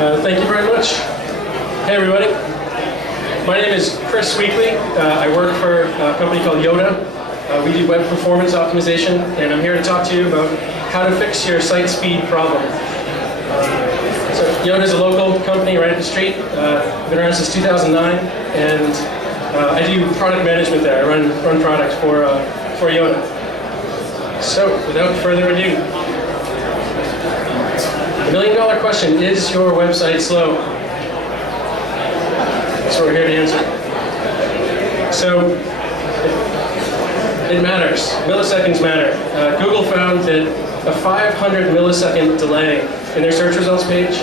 Thank you very much. Hey everybody. My name is Chris Weekly. I work for a company called Yottaa. We do web performance optimization, and I'm here to talk to you about how to fix your site speed problem. So Yottaa is a local company right up the street. Been around since 2009, and I do product management there. I run product for Yottaa. So without further ado, the million-dollar question: is your website slow? That's what we're here to answer. So it matters. Milliseconds matter. Google found that a 500 millisecond delay in their search results page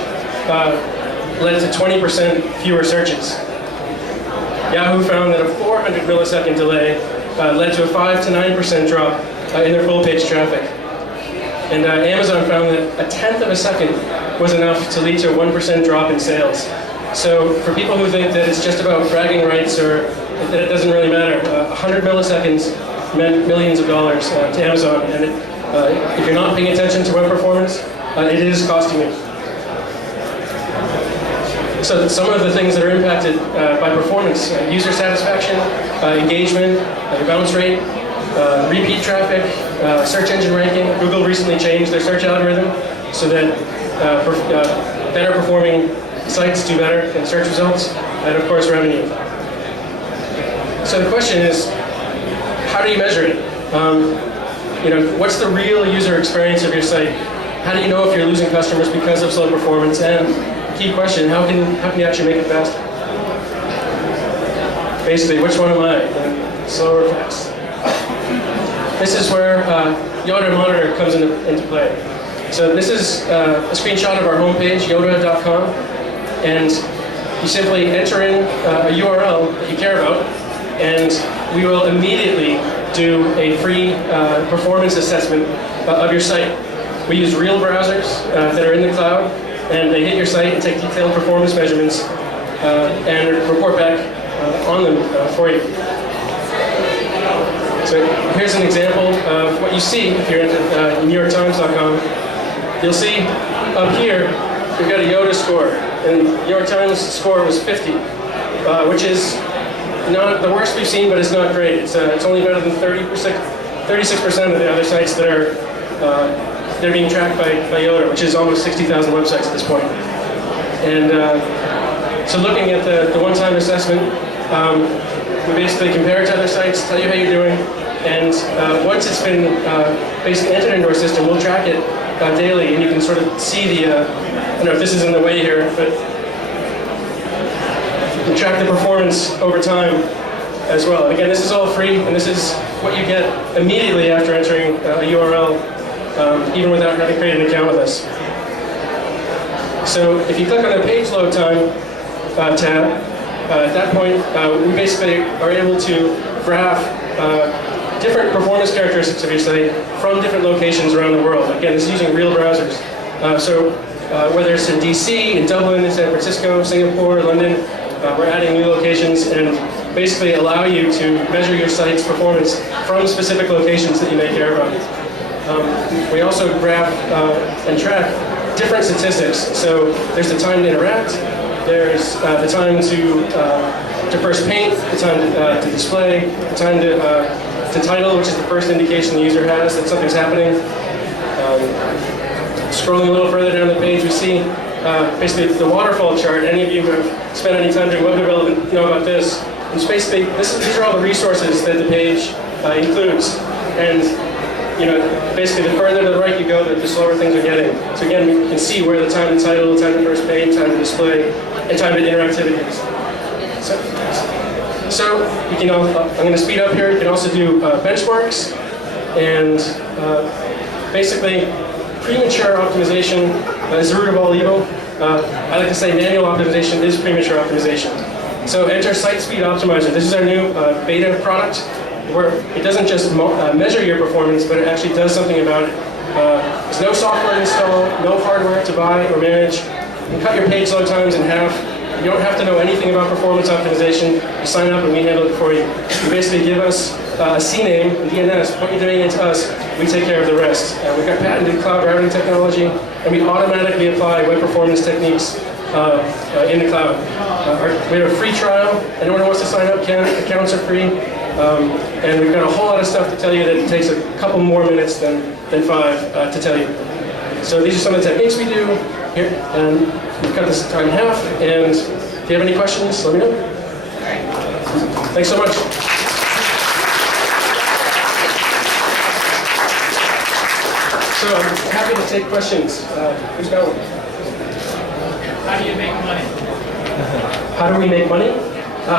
led to 20% fewer searches. Yahoo found that a 400 millisecond delay led to a 5 to 9% drop in their full page traffic. And Amazon found that a tenth of a second was enough to lead to a 1% drop in sales. So for people who think that it's just about bragging rights or that it doesn't really matter, 100 milliseconds meant millions of dollars to Amazon. And if you're not paying attention to web performance, it is costing you. So some of the things that are impacted by performance: user satisfaction, engagement, bounce rate, repeat traffic, search engine ranking. Google recently changed their search algorithm so that better performing sites do better in search results, and of course revenue. So the question is, how do you measure it? What's the real user experience of your site? How do you know if you're losing customers because of slow performance? And key question: how can you actually make it faster? Basically, which one am I? Slow or fast? This is where Yottaa Monitor comes into play. So this is a screenshot of our homepage, Yottaa.com, and you simply enter in a URL that you care about, and we will immediately do a free performance assessment of your site. We use real browsers that are in the cloud, and they hit your site and take detailed performance measurements and report back on them for you. So here's an example of what you see if you're into NewYorkTimes.com. You'll see up here, we've got a Yottaa score, and New York Times score was 50, which is not the worst we've seen, but it's not great. It's only better than 36% of the other sites that are they're being tracked by Yottaa, which is almost 60,000 websites at this point. And so looking at the one-time assessment, we basically compare it to other sites, tell you how you're doing, and once it's been basically entered into our system, we'll track it daily, and you can sort of see the, I don't know if this is in the way here, but you can track the performance over time as well. Again, this is all free, and this is what you get immediately after entering a URL, even without having created an account with us. So if you click on the page load time tab, at that point, we basically are able to graph different performance characteristics of your site from different locations around the world. Again, this is using real browsers. So whether it's in DC, in Dublin, in San Francisco, Singapore, London, we're adding new locations and basically allow you to measure your site's performance from specific locations that you may care about. We also graph and track different statistics. So there's the time to interact, there's the time to first paint, the time to display, the time to title, which is the first indication the user has that something's happening. Scrolling a little further down the page, we see basically the waterfall chart. Any of you who have spent any time doing web development know about this. It's basically, these are all the resources that the page includes. And basically the further to the right you go, the slower things are getting. So again, we can see where the time to title, time to first paint, time to display, and time to interactivity is. So you can, I'm going to speed up here. You can also do benchmarks, and basically premature optimization is the root of all evil. I like to say manual optimization is premature optimization. So enter Site Speed Optimizer. This is our new beta product, where it doesn't just measure your performance, but it actually does something about it. There's no software install, no hardware to buy or manage. You can cut your page load times in half. You don't have to know anything about performance optimization. You sign up and we handle it for you. You basically give us a CNAME, a DNS, put your domain into us, we take care of the rest. We've got patented cloud routing technology, and we automatically apply web performance techniques in the cloud. We have a free trial. Anyone who wants to sign up can. Accounts are free. And we've got a whole lot of stuff to tell you that it takes a couple more minutes than 5 to tell you. So these are some of the techniques we do here. And we've got this time in half. And if you have any questions, let me know. Thanks so much. So I'm happy to take questions. Who's got one? How do you make money? How do we make money?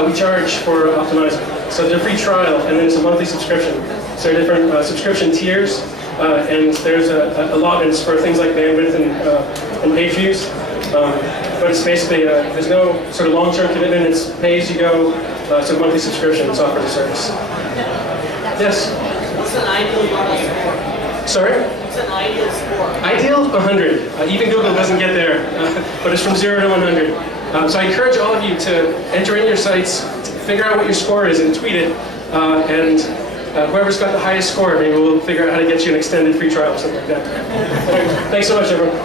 We charge for optimizing. So there's a free trial, and then it's a monthly subscription. So there are different subscription tiers, and there's allotments for things like bandwidth and page views. But it's basically, there's no sort of long-term commitment. It's pay as you go. It's a monthly subscription. It's offered as a service. Yes? What's an ideal score? Sorry? What's an ideal score? Ideal, 100. Even Google doesn't get there, but it's from 0 to 100. So I encourage all of you to enter in your sites, figure out what your score is, and tweet it. And whoever's got the highest score, maybe we'll figure out how to get you an extended free trial or something like that. Thanks so much, everyone.